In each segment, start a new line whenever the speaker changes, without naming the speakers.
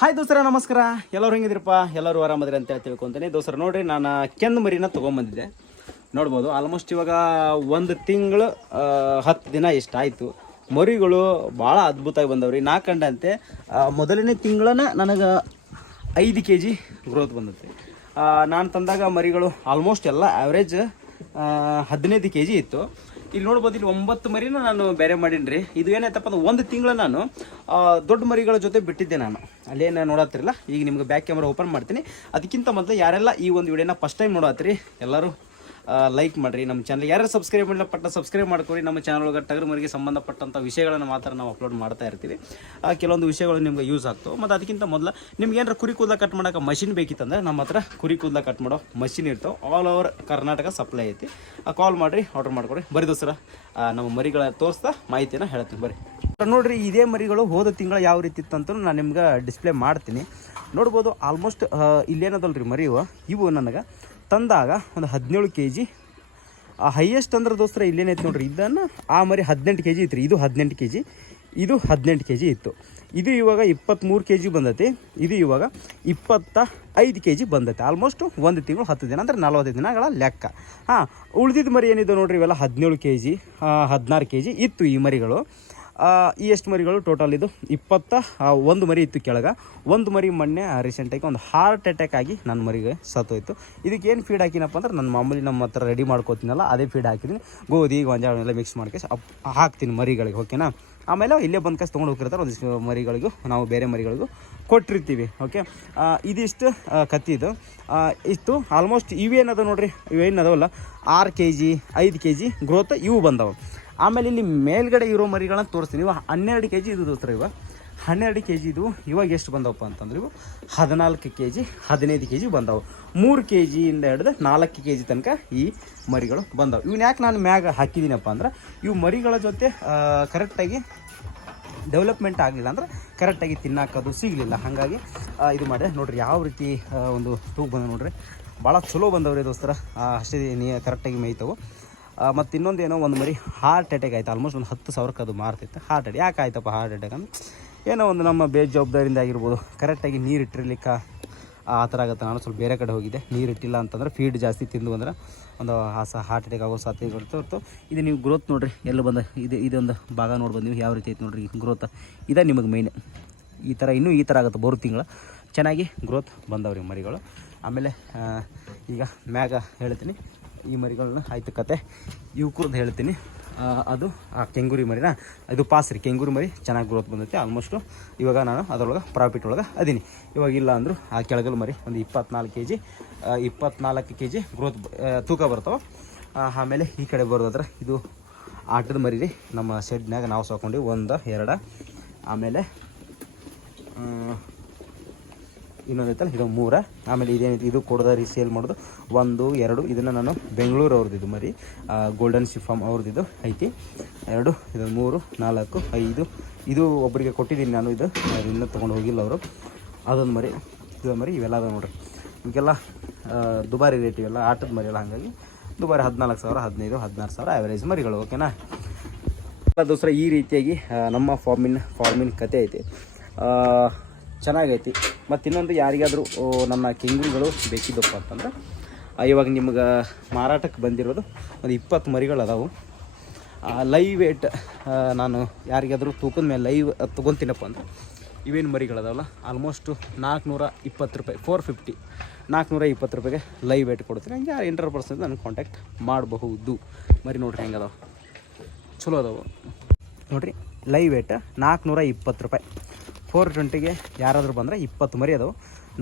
Hi ದೋಸ್ತರ, ನಮಸ್ಕಾರ. ಎಲ್ಲರೂ ಹೆಂಗಿದ್ರಪ್ಪ ಎಲ್ಲರೂ ಆರಾಮದ್ರಿ ಅಂತ ಹೇಳಿ ತಿಳ್ಕೊಂತೀನಿ ದೋಸ್ತರ, ನೋಡ್ರಿ, ನಾನು ಕೆಂದು ಮರಿನ ತೊಗೊಂಬಂದಿದ್ದೆ. ನೋಡ್ಬೋದು ಆಲ್ಮೋಸ್ಟ್ ಇವಾಗ ಒಂದು ತಿಂಗಳು ಹತ್ತು ದಿನ ಇಷ್ಟಾಯಿತು ಮರಿಗಳು ಭಾಳ ಅದ್ಭುತವಾಗಿ ಬಂದವ್ರಿ. ನಾ ಕಂಡಂತೆ ಮೊದಲನೇ ತಿಂಗಳನ್ನ ನನಗೆ ಐದು ಕೆ ಜಿ ಗ್ರೋತ್ ಬಂದತ್ತೆ ನಾನು ತಂದಾಗ ಮರಿಗಳು ಆಲ್ಮೋಸ್ಟ್ ಎಲ್ಲ ಆವ್ರೇಜ್ ಹದಿನೈದು ಕೆ ಜಿ ಇತ್ತು. ಇಲ್ಲಿ ನೋಡ್ಬೋದು ಇಲ್ಲಿ ಒಂಬತ್ತು ಮರಿನ ನಾನು ಬೇರೆ ಮಾಡೀನಿ ರೀ ಇದು ಏನಾಯ್ತಪ್ಪ ಅಂದ್ರೆ ಒಂದು ತಿಂಗಳು ನಾನು ದೊಡ್ಡ ಮರಿಗಳ ಜೊತೆ ಬಿಟ್ಟಿದ್ದೆ ನಾನು. ಅಲ್ಲೇನು ನೋಡತ್ತಿರಲ್ಲ ಈಗ ನಿಮ್ಗೆ ಬ್ಯಾಕ್ ಕ್ಯಾಮ್ರಾ ಓಪನ್ ಮಾಡ್ತೀನಿ. ಅದಕ್ಕಿಂತ ಮೊದಲು ಯಾರೆಲ್ಲ ಈ ಒಂದು ವಿಡಿಯೋನ ಫಸ್ಟ್ ಟೈಮ್ ನೋಡತ್ತೀರಿ ಎಲ್ಲರೂ ಲೈಕ್ ಮಾಡಿರಿ. ನಮ್ಮ ಚಾನಲ್ ಯಾರು ಸಬ್ಸ್ಕ್ರೈಬ್ ಮಾಡಿಲ್ಲ, ಪಟ್ಟ ಸಬ್ಸ್ಕ್ರೈಬ್ ಮಾಡ್ಕೊರಿ ನಮ್ಮ ಚಾನಲ್ ಒಳಗೆ ಟಗರು ಮರಿಗೆ ಸಂಬಂಧಪಟ್ಟಂಥ ವಿಷಯಗಳನ್ನು ಮಾತ್ರ ನಾವು ಅಪ್ಲೋಡ್ ಮಾಡ್ತಾ ಇರ್ತೀವಿ. ಕೆಲವೊಂದು ವಿಷಯಗಳು ನಿಮ್ಗೆ ಯೂಸ್ ಆಗ್ತವೆ. ಮತ್ತು ಅದಕ್ಕಿಂತ ಮೊದಲು ನಿಮ್ಗೆ ಏನಾರ ಕುರಿ ಕೂದಲ ಕಟ್ ಮಾಡೋಕೆ ಮಷಿನ್ ಬೇಕಿತ್ತಂದ್ರೆ ನಮ್ಮ ಹತ್ರ ಕುರಿ ಕೂದಲ ಕಟ್ ಮಾಡೋ ಮಷಿನ್ ಇರ್ತವೆ. ಆಲ್ ಓವರ್ ಕರ್ನಾಟಕ ಸಪ್ಲೈ ಐತಿ. ಕಾಲ್ ಮಾಡಿರಿ ಆರ್ಡರ್ ಮಾಡ್ಕೊಡ್ರಿ. ಬರೀ ದೋಸ್ತರ. ನಮ್ಮ ಮರಿಗಳ ತೋರಿಸ್ತಾ ಮಾಹಿತಿನ ಹೇಳ್ತೀನಿ, ಬರ್ರಿ. ನೋಡ್ರಿ, ಇದೇ ಮರಿಗಳು ಹೋದ ತಿಂಗಳ ಯಾವ ರೀತಿ ಇತ್ತಂತ ನಾನು ನಿಮ್ಗೆ ಡಿಸ್ಪ್ಲೇ ಮಾಡ್ತೀನಿ. ನೋಡ್ಬೋದು ಆಲ್ಮೋಸ್ಟ್ ಇಲ್ಲೇನದಲ್ರಿ ಮರಿ ಇವು? ಇವು ನನಗೆ ತಂದಾಗ ಒಂದು ಹದಿನೇಳು ಕೆ ಜಿ ಹೈಯೆಸ್ಟ್ ಅಂದ್ರೆ ದೋಸ್ತರ ಇಲ್ಲೇನೈತೆ ನೋಡ್ರಿ ಇದನ್ನು ಆ ಮರಿ ಹದಿನೆಂಟು ಕೆ ಜಿ ಇತ್ತು ರೀ ಇದು ಹದಿನೆಂಟು ಕೆ ಜಿ ಇದು ಹದಿನೆಂಟು ಕೆ ಜಿ ಇತ್ತು. ಇದು ಇವಾಗ ಇಪ್ಪತ್ತ್ಮೂರು ಕೆ ಜಿ ಬಂದೈತಿ. ಇದು ಇವಾಗ ಇಪ್ಪತ್ತ ಐದು ಕೆ ಜಿ ಬಂದೈತೆ. ಆಲ್ಮೋಸ್ಟ್ ಒಂದು ತಿಂಗಳು ಹತ್ತು ದಿನ ಅಂದ್ರೆ ನಲವತ್ತೈದು ದಿನಗಳ ಲೆಕ್ಕ. ಹಾಂ ಉಳಿದಿದ್ದ ಮರಿ ಏನಿದೆ ನೋಡ್ರಿ ಇವೆಲ್ಲ? ಹದಿನೇಳು ಕೆ ಜಿ ಹದಿನಾರು ಕೆ ಜಿ ಇತ್ತು ಈ ಮರಿಗಳು. ಈ ಎಷ್ಟು ಮರಿಗಳು? ಟೋಟಲ್ ಇದು ಇಪ್ಪತ್ತ ಒಂದು ಮರಿ ಇತ್ತು ಕೆಳಗೆ. ಒಂದು ಮರಿ ಮೊನ್ನೆ ರೀಸೆಂಟಾಗಿ ಒಂದು ಹಾರ್ಟ್ ಅಟ್ಯಾಕ್ ಆಗಿ ನನ್ನ ಮರಿಗೆ ಸತ್ತೋಯ್ತು. ಇದಕ್ಕೆ ಏನು ಫೀಡ್ ಹಾಕಿನಪ್ಪ ಅಂದ್ರೆ ನನ್ನ ಮಾಮೂಲಿ ನಮ್ಮ ಹತ್ರ ರೆಡಿ ಮಾಡ್ಕೋತೀನಲ್ಲ, ಅದೇ ಫೀಡ್ ಹಾಕಿದ್ದೀನಿ ಗೋಧಿ, ಗೊಂಜಾಳ ಮಿಕ್ಸ್ ಮಾಡ್ಕೇಸಿ ಅಪ್, ಹಾಕ್ತೀನಿ ಮರಿಗಳಿಗೆ ಓಕೆನಾ ಆಮೇಲೆ ಇಲ್ಲೇ ಬಂದು ಕಸ್ ತೊಗೊಂಡು ಹೋಗಿರ್ತಾರೆ ಒಂದಿಷ್ಟು ಮರಿಗಳಿಗೂ, ನಾವು ಬೇರೆ ಮರಿಗಳಿಗೂ ಕೊಟ್ಟಿರ್ತೀವಿ ಓಕೆ ಇದಿಷ್ಟು ಕತ್ತಿದು ಇಷ್ಟು ಆಲ್ಮೋಸ್ಟ್ ಇವೇನದ ನೋಡ್ರಿ? ಇವೇನದವಲ್ಲ ಆರು ಕೆ ಜಿ ಐದು ಕೆ ಜಿ ಗ್ರೋತ್ ಇವು ಬಂದವು. ಆಮೇಲೆ ಇಲ್ಲಿ ಮೇಲ್ಗಡೆ ಇರೋ ಮರಿಗಳನ್ನ ತೋರಿಸ್ತೀನಿ. ಇವು ಹನ್ನೆರಡು ಕೆ ಜಿ ಇದು ದೋಸ್ತರ ಇವ. ಹನ್ನೆರಡು ಕೆ ಜಿದು ಇವಾಗ ಎಷ್ಟು ಬಂದವಪ್ಪ ಅಂತಂದ್ರೆ ಇವು ಹದಿನಾಲ್ಕು ಕೆ ಜಿ ಹದಿನೈದು ಕೆ ಜಿ ಬಂದವು. ಮೂರು ಕೆ ಜಿಯಿಂದ ಹಿಡಿದು ನಾಲ್ಕು ಕೆ ಜಿ ತನಕ ಈ ಮರಿಗಳು ಬಂದವು. ಇವನ್ನ ಯಾಕೆ ನಾನು ಮ್ಯಾಗ ಹಾಕಿದ್ದೀನಪ್ಪ ಅಂದ್ರೆ ಇವು ಮರಿಗಳ ಜೊತೆ ಕರೆಕ್ಟಾಗಿ ಡೆವಲಪ್ಮೆಂಟ್ ಆಗಲಿಲ್ಲ ಅಂದ್ರೆ ಕರೆಕ್ಟಾಗಿ ತಿನ್ನಾಕೋದು ಸಿಗಲಿಲ್ಲ. ಹಾಗಾಗಿ ಇದು ಮಾಡಿ. ನೋಡ್ರಿ ಯಾವ ರೀತಿ ಒಂದು ತೂಕ ಬಂದ ನೋಡ್ರಿ. ಭಾಳ ಚಲೋ ಬಂದವ್ರಿ ದೋಸ್ತರ. ಅಷ್ಟೇ ನೀ ಕರೆಕ್ಟಾಗಿ ಮೇಯ್ತವು. ಮತ್ತು ಇನ್ನೊಂದು ಏನೋ ಒಂದು ಮರಿ ಹಾರ್ಟ್ ಅಟ್ಯಾಕ್ ಆಯ್ತು. ಆಲ್ಮೋಸ್ಟ್ ಒಂದು ಹತ್ತು ಸಾವಿರಕ್ಕೆ ಅದು ಮಾರ್ತಿತ್ತು. ಹಾರ್ಟ್ ಅಟ್ಯಾಕ್ ಯಾಕೆ ಆಯ್ತಪ್ಪ ಹಾರ್ಟ್ ಅಟ್ಯಾಕ್ ಅಂದ್ರೆ ಏನೋ ಒಂದು ನಮ್ಮ ಬೇಜವಾಬ್ದಾರಿಯಿಂದ ಆಗಿರ್ಬೋದು ಕರೆಕ್ಟಾಗಿ ನೀರು ಇಟ್ಟಿರ್ಲಿಕ್ಕೆ, ಆ ಥರ ಆಗುತ್ತೆ. ನಾನು ಸ್ವಲ್ಪ ಬೇರೆ ಕಡೆ ಹೋಗಿದ್ದೆ. ನೀರು ಇಟ್ಟಿಲ್ಲ ಅಂತಂದ್ರೆ ಫೀಡ್ ಜಾಸ್ತಿ ತಿಂದು ಅಂದ್ರೆ ಒಂದು ಹಾಸ ಹಾರ್ಟ್ ಅಟ್ಯಾಕ್ ಆಗೋ ಸಾಧ್ಯತೆ ಇರುತ್ತೆ ಹೊರತು ಇದು ನೀವು ಗ್ರೋತ್ ನೋಡಿರಿ. ಎಲ್ಲ ಬಂದ, ಇದು, ಇದೊಂದು ಭಾಗ ನೋಡ್ಬೋದು ನೀವು. ಯಾವ ರೀತಿ ಐತೆ ನೋಡಿರಿ ಗ್ರೋತ್ ಇದೇ ನಿಮಗೆ ಮೈನ್ ಈ ಥರ ಇನ್ನೂ ಈ ಥರ ಆಗುತ್ತೆ ಬರು ತಿಂಗಳು. ಚೆನ್ನಾಗಿ ಗ್ರೋತ್ ಬಂದವ್ರಿ ಮರಿಗಳು. ಆಮೇಲೆ ಈಗ ಮ್ಯಾಗ ಹೇಳ್ತೀನಿ. ಈ ಮರಿಗಳನ್ನ ಆಯ್ತು ಕತೆ. ಇವು ಕುರ್ದು ಹೇಳ್ತೀನಿ. ಅದು, ಆ ಕೆಂಗೂರಿ ಮರಿನ, ಇದು ಪಾಸ್ ರೀ ಕೆಂಗೂರಿ ಮರಿ ಚೆನ್ನಾಗಿ ಗ್ರೋತ್ ಬಂದೈತೆ ಆಲ್ಮೋಸ್ಟು ಇವಾಗ ನಾನು ಅದರೊಳಗೆ ಪ್ರಾಫಿಟ್ ಒಳಗೆ ಅದೀನಿ. ಇವಾಗ ಇಲ್ಲ ಅಂದರೂ ಆ ಕೆಳಗಲ್ ಮರಿ ಒಂದು ಇಪ್ಪತ್ನಾಲ್ಕು ಕೆ ಜಿ ಇಪ್ಪತ್ನಾಲ್ಕು ಕೆ ಜಿ ಗ್ರೋತ್ ತೂಕ ಬರ್ತಾವೆ. ಆಮೇಲೆ ಈ ಕಡೆ ಬರೋದಾದ್ರೆ ಇದು ಆಟದ ಮರಿ ರೀ ನಮ್ಮ ಶೆಡ್ನಾಗ ನಾವು ಸಾಕೊಂಡಿವಿ, ಒಂದು, ಎರಡು, ಆಮೇಲೆ ಇನ್ನೊಂದು ಐತಲ್ಲ, ಇದು ಮೂರ. ಆಮೇಲೆ ಇದೇನೈತಿ ಇದು ಕೊಡದ ರೀಸೇಲ್ ಮಾಡೋದು. ಒಂದು, ಎರಡು, ಇದನ್ನು ನಾನು ಬೆಂಗಳೂರು ಅವ್ರದ್ದು ಇದು ಮರಿ ಗೋಲ್ಡನ್ ಶಿಫಾಮ್ ಅವ್ರದ್ದು ಇದು ಐತಿ. ಎರಡು, ಇದು ಮೂರು, ನಾಲ್ಕು, ಐದು. ಇದು ಒಬ್ಬರಿಗೆ ಕೊಟ್ಟಿದ್ದೀನಿ ನಾನು, ಇದು ಇನ್ನೂ ತೊಗೊಂಡು ಹೋಗಿಲ್ಲ ಅವರು. ಅದೊಂದು ಮರಿ, ಇದೊಂದು ಮರಿ, ಇವೆಲ್ಲ ಅದ ನೋಡ್ರಿ. ಇವಕ್ಕೆಲ್ಲ ದುಬಾರಿ ರೇಟ್ ಇವೆಲ್ಲ, ಆಟದ ಮರಿ ಎಲ್ಲ ಹಾಗಾಗಿ ದುಬಾರಿ ಹದಿನಾಲ್ಕು ಸಾವಿರ, ಹದಿನೈದು, ಹದಿನಾರು ಸಾವಿರ ಆ್ಯಾವರೇಜ್ ಮರಿಗಳು ಓಕೆನಾ ದೋಸ್ರ ಈ ರೀತಿಯಾಗಿ ನಮ್ಮ ಫಾರ್ಮಿನ ಫಾರ್ಮಿನ ಕತೆ ಐತಿ. ಚೆನ್ನಾಗೈತಿ. ಮತ್ತು ಇನ್ನೊಂದು ಯಾರಿಗಾದರೂ ನಮ್ಮ ಕೆಂಗುರಿಗಳು ಬೇಕಿದ್ದಪ್ಪ ಅಂತಂದ್ರೆ ಇವಾಗ ನಿಮ್ಗೆ ಮಾರಾಟಕ್ಕೆ ಬಂದಿರೋದು ಒಂದು ಇಪ್ಪತ್ತು ಮರಿಗಳು ಅದಾವು ಲೈವ್ ವೇಟ್ ನಾನು ಯಾರಿಗಾದರೂ ತೂಕದ ಮೇಲೆ ಲೈವ್ ತೊಗೊತೀನಪ್ಪ ಅಂದ್ರೆ, ಇವೇನು ಮರಿಗಳದಾವಲ್ಲ ಆಲ್ಮೋಸ್ಟು ನಾಲ್ಕುನೂರ ಇಪ್ಪತ್ತು ರೂಪಾಯಿ ಫೋರ್ ಫಿಫ್ಟಿ ನಾಲ್ಕುನೂರ ಇಪ್ಪತ್ತು ರೂಪಾಯಿಗೆ ಲೈವ್ ವೇಟ್ ಕೊಡ್ತೀನಿ. ಹಂಗೆ ಯಾರು ಎಂಟರ್ ಪರ್ಸೆಂಟ್ ನನಗೆ ಕಾಂಟ್ಯಾಕ್ಟ್ ಮಾಡಬಹುದು. ಮರಿ ನೋಡ್ರಿ ಹೆಂಗೆ ಚಲೋ ಅದಾವ. ನೋಡ್ರಿ ಲೈವ್ ವೇಟ್ ನಾಲ್ಕುನೂರ ಇಪ್ಪತ್ತು ರೂಪಾಯಿ. ಫೋರ್ ಟ್ವೆಂಟಿಗೆ ಯಾರಾದರೂ ಬಂದರೆ ಇಪ್ಪತ್ತು ಮರಿ ಅದು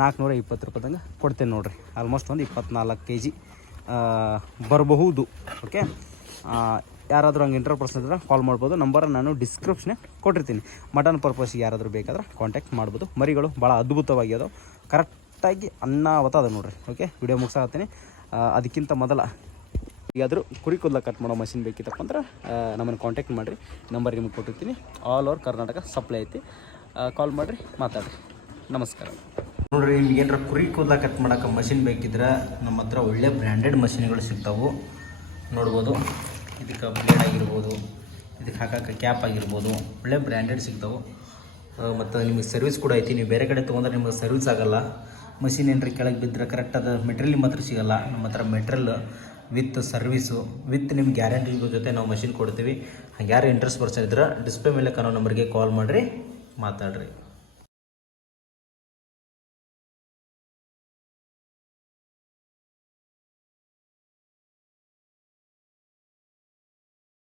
ನಾಲ್ಕುನೂರ ಇಪ್ಪತ್ತು ರೂಪಾಯ್ದಂಗೆ ಕೊಡ್ತೇನೆ ನೋಡಿರಿ. ಆಲ್ಮೋಸ್ಟ್ ಒಂದು ಇಪ್ಪತ್ನಾಲ್ಕು ಕೆ ಜಿ ಬರಬಹುದು. ಓಕೆ ಯಾರಾದರೂ ಹಂಗೆ ಇಂಟರ್ ಪರ್ಸನ್ ಇದ್ರೆ ಕಾಲ್ ಮಾಡ್ಬೋದು. ನಂಬರ್ ನಾನು ಡಿಸ್ಕ್ರಿಪ್ಷನ್ ಕೊಟ್ಟಿರ್ತೀನಿ. ಮಟನ್ ಪರ್ಪಸ್ಗೆ ಯಾರಾದರೂ ಬೇಕಾದ್ರೆ ಕಾಂಟ್ಯಾಕ್ಟ್ ಮಾಡ್ಬೋದು. ಮರಿಗಳು ಭಾಳ ಅದ್ಭುತವಾಗಿ ಅದು ಕರೆಕ್ಟಾಗಿ ಅನ್ನಾವತ್ತ ಅದ ನೋಡ್ರಿ. ಓಕೆ ವಿಡಿಯೋ ಮುಗಿಸಾಗತ್ತೀನಿ ಅದಕ್ಕಿಂತ ಮೊದಲ ಈಗಾದರೂ ಕುರಿ ಕೂದಲ ಕಟ್ ಮಾಡೋ ಮಷಿನ್ ಬೇಕಿತ್ತಪ್ಪ ಅಂದ್ರೆ ನಮ್ಮನ್ನು ಕಾಂಟ್ಯಾಕ್ಟ್ ಮಾಡಿರಿ. ನಂಬರ್ ನಿಮಗೆ ಕೊಟ್ಟಿರ್ತೀನಿ. ಆಲ್ ಓವರ್ ಕರ್ನಾಟಕ ಸಪ್ಲೈ ಐತಿ. ಕಾಲ್ ಮಾಡಿರಿ, ಮಾತಾಡ್ರಿ. ನಮಸ್ಕಾರ. ನೋಡ್ರಿ, ನಿಮ್ಗೆ ಏನಾರ ಕುರಿ ಕೂದಲ ಕಟ್ ಮಾಡೋಕೆ ಮಷಿನ್ ಬೇಕಿದ್ರೆ ನಮ್ಮ ಹತ್ರ ಒಳ್ಳೆ ಬ್ರ್ಯಾಂಡೆಡ್ ಮಷಿನ್ಗಳು ಸಿಗ್ತಾವೆ. ನೋಡ್ಬೋದು. ಇದಕ್ಕೆ ಬ್ಲೇಡ್ ಆಗಿರ್ಬೋದು, ಇದಕ್ಕೆ ಹಾಕೋಕೆ ಕ್ಯಾಪ್ ಆಗಿರ್ಬೋದು, ಒಳ್ಳೆ ಬ್ರ್ಯಾಂಡೆಡ್ ಸಿಗ್ತಾವೆ. ಮತ್ತು ನಿಮಗೆ ಸರ್ವಿಸ್ ಕೂಡ ಐತಿ. ನೀವು ಬೇರೆ ಕಡೆ ತೊಗೊಂಡ್ರೆ ನಿಮಗೆ ಸರ್ವಿಸ್ ಆಗೋಲ್ಲ. ಮಷಿನ್ ಏನ್ರಿ ಕೆಳಗೆ ಬಿದ್ದರೆ ಕರೆಕ್ಟ್ ಅದು ಮೆಟೀರಿಯಲ್ ಮಾತ್ರ ಸಿಗೋಲ್ಲ. ನಮ್ಮ ಹತ್ರ ಮೆಟ್ರಿಯಲ್ ವಿತ್ ಸರ್ವಿಸು ವಿತ್ ನಿಮ್ಮ ಗ್ಯಾರಂಟಿ ಜೊತೆ ನಾವು ಮಷಿನ್ ಕೊಡ್ತೀವಿ. ಹಾಗೆ ಯಾರು ಇಂಟ್ರೆಸ್ಟ್ ಪರ್ಸನ್ ಇದ್ರೆ ಡಿಸ್ಪ್ಲೇ ಮೇಲೆ ಕಾಣೋ ನಂಬರ್ಗೆ ಕಾಲ್ ಮಾಡಿರಿ. ಮಾತಾಡ್ರಿ.